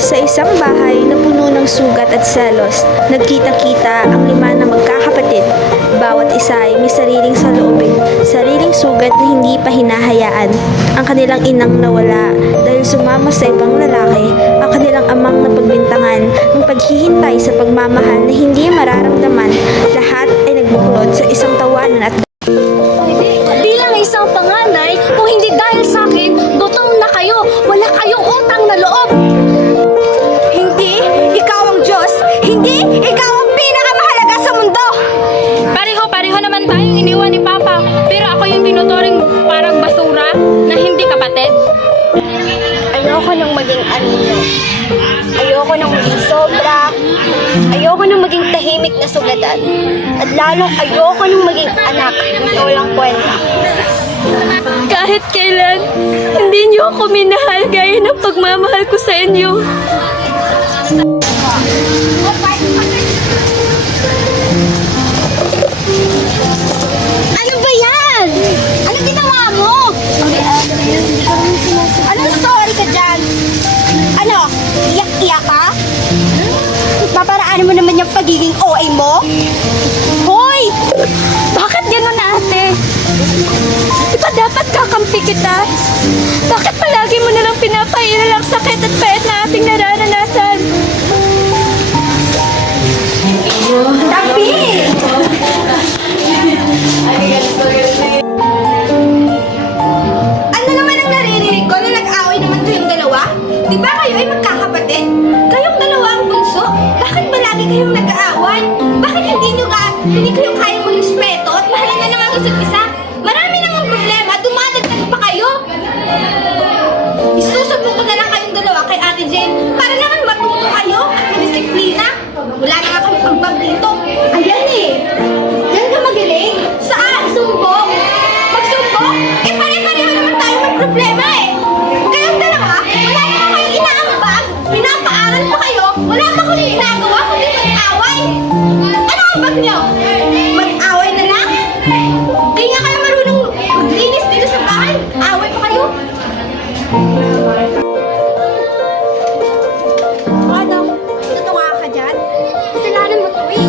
Sa isang bahay na puno ng sugat at selos, nagkita-kita ang 5 na magkakapatid. Bawat isa ay may sariling saloobin, sariling sugat na hindi pa hinahayaan. Ang kanilang inang nawala dahil sumama sa ibang lalaki, ang kanilang amang napagbintangan, ang paghihintay sa pagmamahal na hindi mararamdaman. Lahat ay nagbuklod sa isang tawanan at bilang isang panganay, kung hindi dahil sa akin, gutom na kayo. Wala kayong utang na loob. Hindi, ikaw ang Diyos. Hindi, ikaw ang pinakamahalaga sa mundo. Pareho naman tayong iniwan ni Papa. Pero ako yung tinuturing parang basura na hindi kapatid. Ayoko nang maging anino. Ayoko nang maging sobra. Ayoko nang maging tahimik na sugatan. At lalong ayoko nang maging anak na walang kwenta. Kahit kailan, hindi niyo ako minahal gaya ng pagmamahal ko sa inyo. Ano ba yan? Anong ginawa mo? Anong sorry ka dyan? Ano? Iyak-iyak ka? Paparaanin mo naman yung pagiging OA mo? Hoy! Bakit gano'n ate? Di ba dapat kakampi kita? Bakit palagi mo nalang pinapahirap ang sakit at pait na ating nararanasan? Tapi! Ano naman ang naririnig ko na nag-away naman kayong dalawa? Di ba kayo ay magkakapatid? Kayong dalawa ang bunso? Bakit palagi kayong nag-aaway? Bakit hindi kayo kayang mag-respeto at mahalin na lang ang isa't isa? Marami namang problema, dumadagdag pa kayo! Isusubok ko na lang kayong dalawa kay Ate Jane para naman matuto kayo at madisiplina. Wala na nga kayong pagbag dito. Ayan eh! Yan ka magaling! Saan? Sumbok? Magsumbok? Eh pare-pareho naman tayo may problema eh! Kayong dalawa, wala naman kayong inaambag, pinapaaral pa kayo, wala pa kayong ginagawa kundi mag-away! Ano ang bag niyo? Mag-away na lang? Di nga kayo marunong maglinis dito sa bahay, away pa kayo? Ano? Natutuwa ka dyan? Kasalanan mo to eh.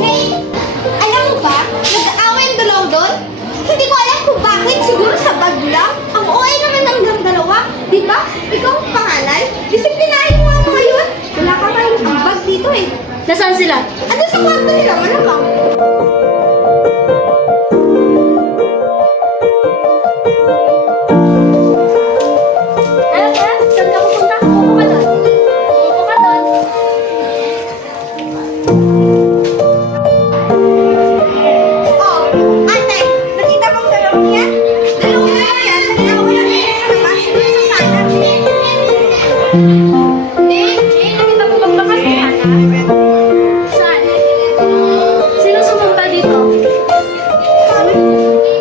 Hey! Alam mo ba? Nag-aaway ang dalaw doon? Hindi ko alam kung bakit. Siguro sa bag lang. Ang OA naman ng dalawa. Di ba? Ikaw ang panganay. Disiplinahin mo ang mga yun. Wala ka kayong ambag dito eh. Nasaan sila? Ano sa kwarto nila? Malamang. Saan ka pupunta? Upo ka doon. Upo ka doon. Oh, ate, nakita mong dalawang yan? Dalawang yan? Nag-aaway lang dito sa labas. Sa sana. Nakita mo bang bakas ni Ana? Saan? Sino sumumpa dito?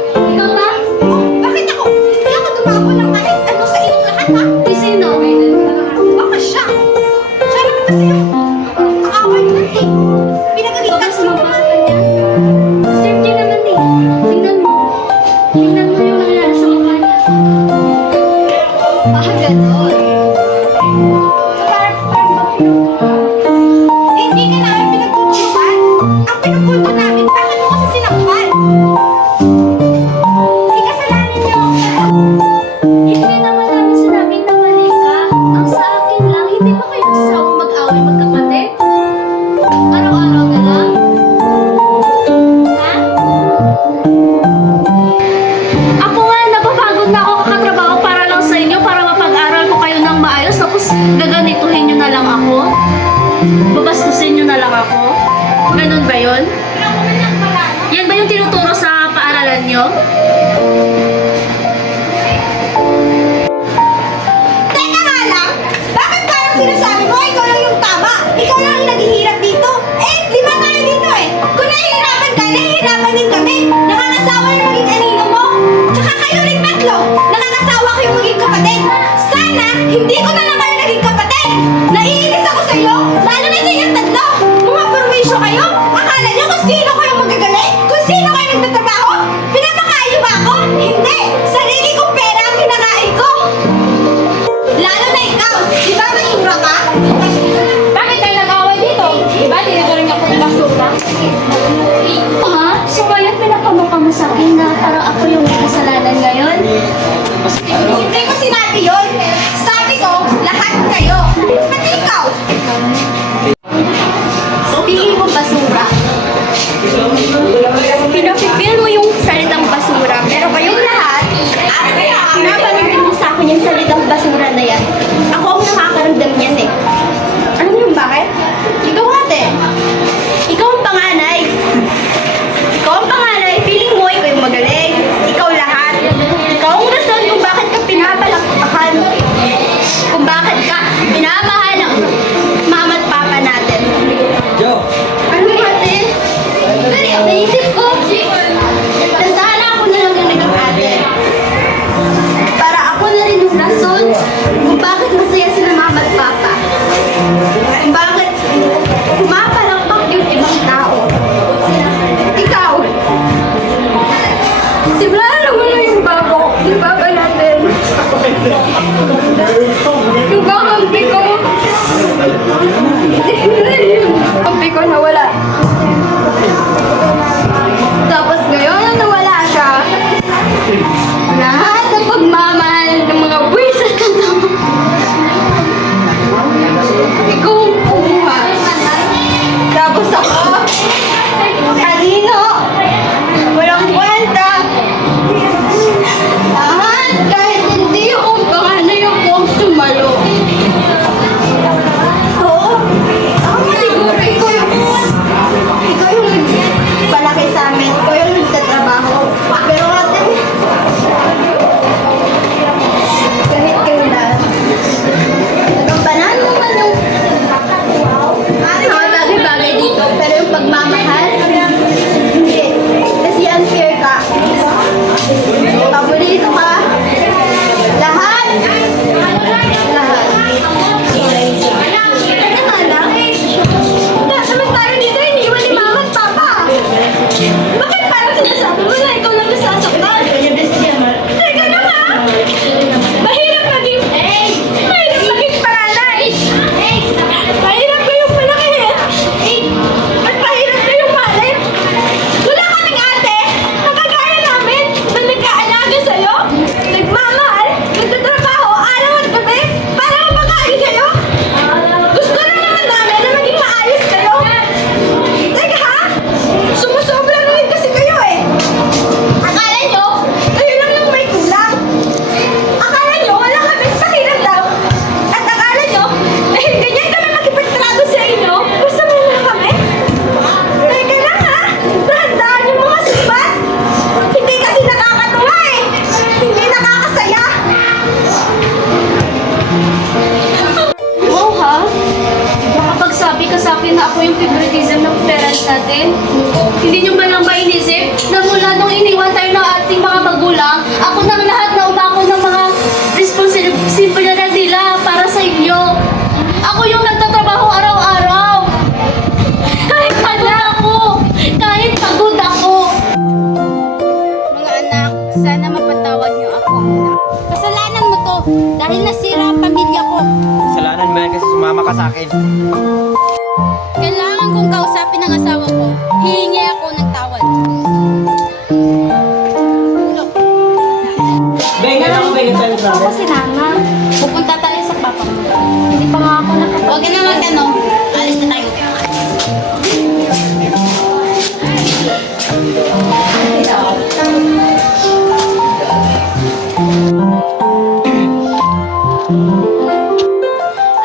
Ikaw ba? Oh, bakit ako? Hindi ako tumawa ng kahit ano sa inyong lahat, ha? Si sino? Baka siya. Siya naman kasi yung kaaway mo eh. Pinagalitan Bakit sumumpa sa kanya? Sir G naman eh. Tingnan mo. Tingnan mo yung nangyari sa mukha niya. Ah, ganon. Hindi ka namin pinagtutulungan. Ang pinupulto namin, bakit mo kasi sinakpan? Ikasalanan niyo. Hindi naman namin sinabing na mali ka. Ang sa akin lang, hindi ba kayo sasawang mag-away magkapatid? Araw-araw na lang? Ha? Ako nga, napapagod na ako kakatrabaho para lang sa inyo, para mapag-aral ko kayo ng maayos, tapos gaganituhin nyo na lang ako? Babastusin nyo na lang ako? Ganun ba yun? Yan ba yung tinuturo sa paaralan nyo? Teka nga lang, bakit parang sinasabi mo ikaw lang yung tama? Ikaw lang yung naghihirap dito. Eh, 5 tayo dito eh. Kung nahihirapan ka, nahihirapan din kami. Nakakasawa yung maging anino mo. Tsaka kayo rin tatlo. Nakakasawa kayong maging kapatid. Sana, hindi ko na lang kayo naging kapatid. Naiinis ako sa'yo, lalo na sa inyong tatlo. Mga perwisyo kayo. Akala niyo kung sino kayo magagaling? Kung sino kayo nagtatrabaho? Pinapakain niyo ba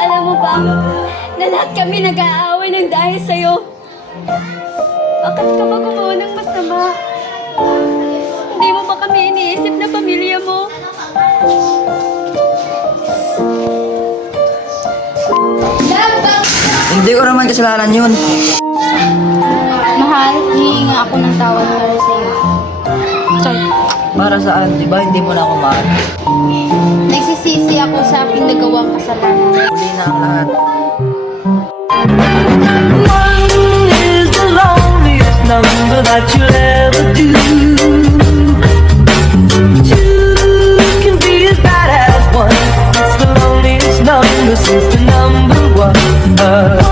Alam mo ba, na lahat kami nag-aaway ng dahil sa'yo. Bakit ka ba gumawa ng masama? Hindi mo ba kami iniisip na pamilya mo? Hindi ko naman kasalanan yun. Mahal, hihinga ako ng tawad para sa'yo. Para saan? Di ba hindi mo na ako mahal? Nagsisisi ako sa aking nagawang kasalanan. Huli na ang lahat. One is the loneliest number that you'll ever do. Two can be as bad as one. It's the loneliest number since the number one.